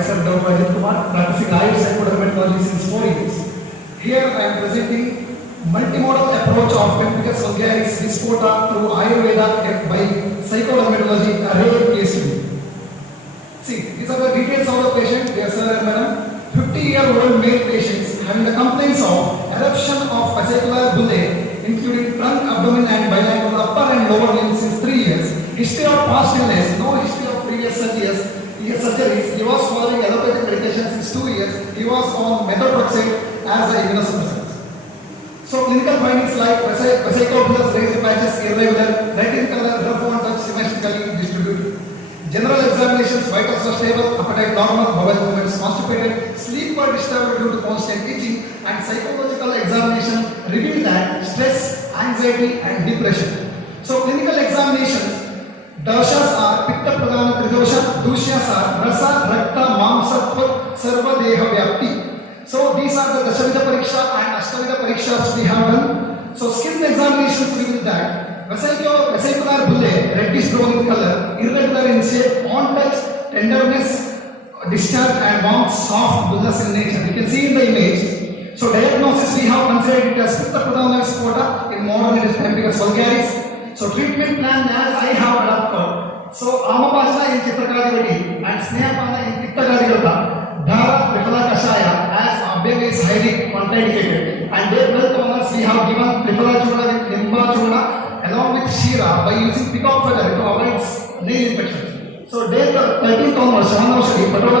myself, Dr. Ajit Kumar, practicing Ayurvedic psychodermatology since 4 years. Here I am presenting multimodal approach of Pemphigus vulgaris dyspota through Ayurveda by psychodermatology, a rare case study. See, these are the details of the patient, dear sir and madam. 50-year-old male patients having the complaints of eruption of fascicular bullae, including trunk, abdomen and bilateral upper and lower limbs since 3 years. History of past illness, no history of previous surgeries. He was following allopathic medication since 2 years. He was on methotrexate as an immunosuppressant. So clinical findings like vesicobular raised patches irregular, red in color, rough on touch, symmetrically distributed. General examinations, vitals were stable, appetite normal, bowel movements constipated, sleep were disturbed due to constant itching, and psychological examination revealed that stress, anxiety and depression. So clinical examinations, doshas are pitta pradhana tridosha, dushas are rasa, rakta, mamsatva, sarva deha vyapti. So these are the Dashavida Pariksha and Ashtavida Parikshas we have done. So skin examinations reveal that vesicular bullae, reddish brown in color, irregular in shape, on touch, tenderness, discharge and warmth, soft, bullous in nature. You can see in the image. So diagnosis we have considered it as Pitta Pradhana Dyspota, in modern it is Pemphigus vulgaris. So treatment plan as I have adopted. So Amapasana in Chitrakadivati and Snehapana in Pittagadivata. Dhara Triphala Kashaya as Abhyanga is highly contraindicated. And their blood comers we have given Triphala Churna with Nimba Churna along with Shira by using peacock feather to avoid nail infection. So day 13th onwards, Shamanaushadi, Patola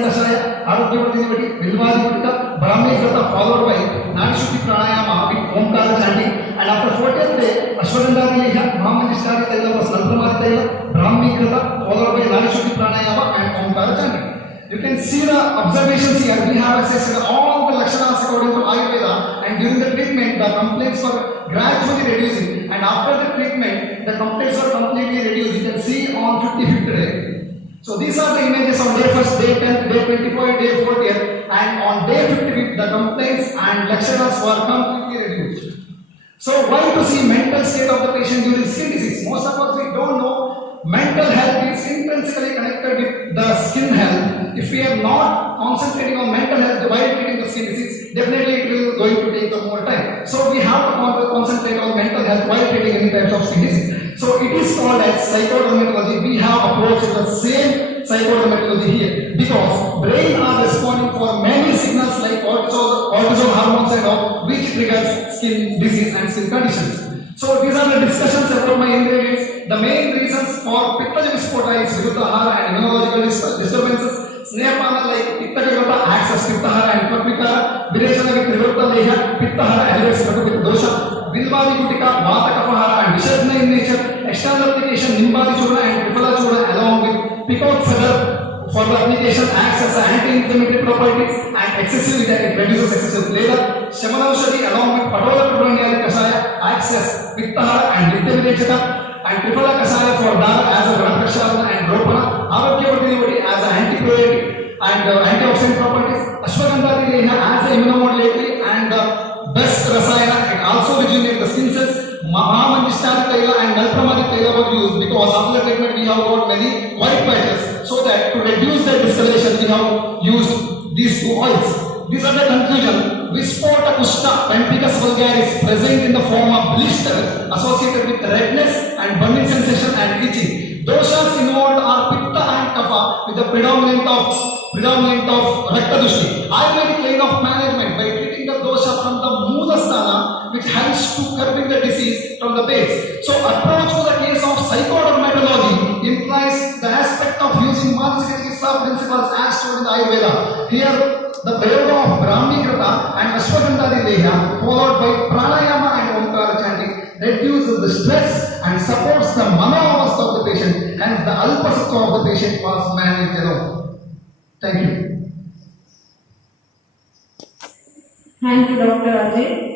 Kashaya, Arugyavatini, Vilvadi Putta, Brahmi Krata followed by Nadishuddhi Pranayama with Omkara chanting. And after 40th day, Ashwagandha Leha, Mahamanishkari Taila was Nandramari Taila, Brahmi Krata followed by Nadishuddhi Pranayama and Omkara chanting. You can see the observations here. We have assessed all the lakshanas according to Ayurveda, and during the treatment, the complaints were gradually reducing. And after the treatment, the complaints were completely reduced. You can see on 55th day. So these are the images on day 1st, day 10th, day 24th, day 40th, and on day 55th, the complaints and lakshanas were completely reduced. So why to see mental state of the patient during skin disease? Most of us we don't know. Mental health is intrinsically connected with the skin health. If we are not concentrating on mental health while treating the skin disease, definitely it will going to take more time. So we have to concentrate on mental health while treating any types of skin disease. So it is called as psychodermatology. We have approached the same psychodermatology here because brain are responding for many signals like cortisol hormones and all, which triggers skin disease and skin conditions. So these are the discussions about my ingredients. The main reasons for Pitta Dyspota is Viruddhahara and immunological disturbances. Snehapana like Pitta Devata acts as Pittahara and Twatvikara. Vireshana with Trivruta Leha, Pittahara elevates with dosha. Vilvadi Kutika, Vata Kapahara and Vishadna in nature. External application Nimbadi Churna and Triphala Churna along with peacock feather for the application acts as an anti-inflammatory properties and excessive it reduces excessive labor. Shamanaushadi along with Patola Pradhana Kashaya acts as Pittahara and Nityavidechaka. And Triphala Kashaya for Dara as a blood pressure and Dropana, Arugyavatini as an antibiotic and antioxidant properties, Ashwagandha Leha as an immunomodulatory and best rasayana and also rejuvenate the skin cells. Mahamanishkari Taila and Nalpramadi Taila were used because after the treatment we have got many white patches, so that to reduce the discoloration we have used these two oils. These are the conclusion. Vispota Kushta Pemphigus vulgaris present in the form of blister associated with redness and burning sensation and itching. Doshas involved are Pitta and Kapha with the predominant of Rakta Dushti. Ayurvedic line of management by treating the dosha from the Moolasthana, which helps to curbing the disease from the base. So approach to the case of psychodermatology implies the aspect of using Manasika Chikitsa principles as shown in the Ayurveda. Here the Prayoga of Brahmi Krata and Ashwagandha Leha followed by Pranayama and Omkara chanting reduces the stress and supports the mano-avastha of the patient, hence the alpasatva of the patient was managed alone. Thank you. Thank you, Dr. Ajay.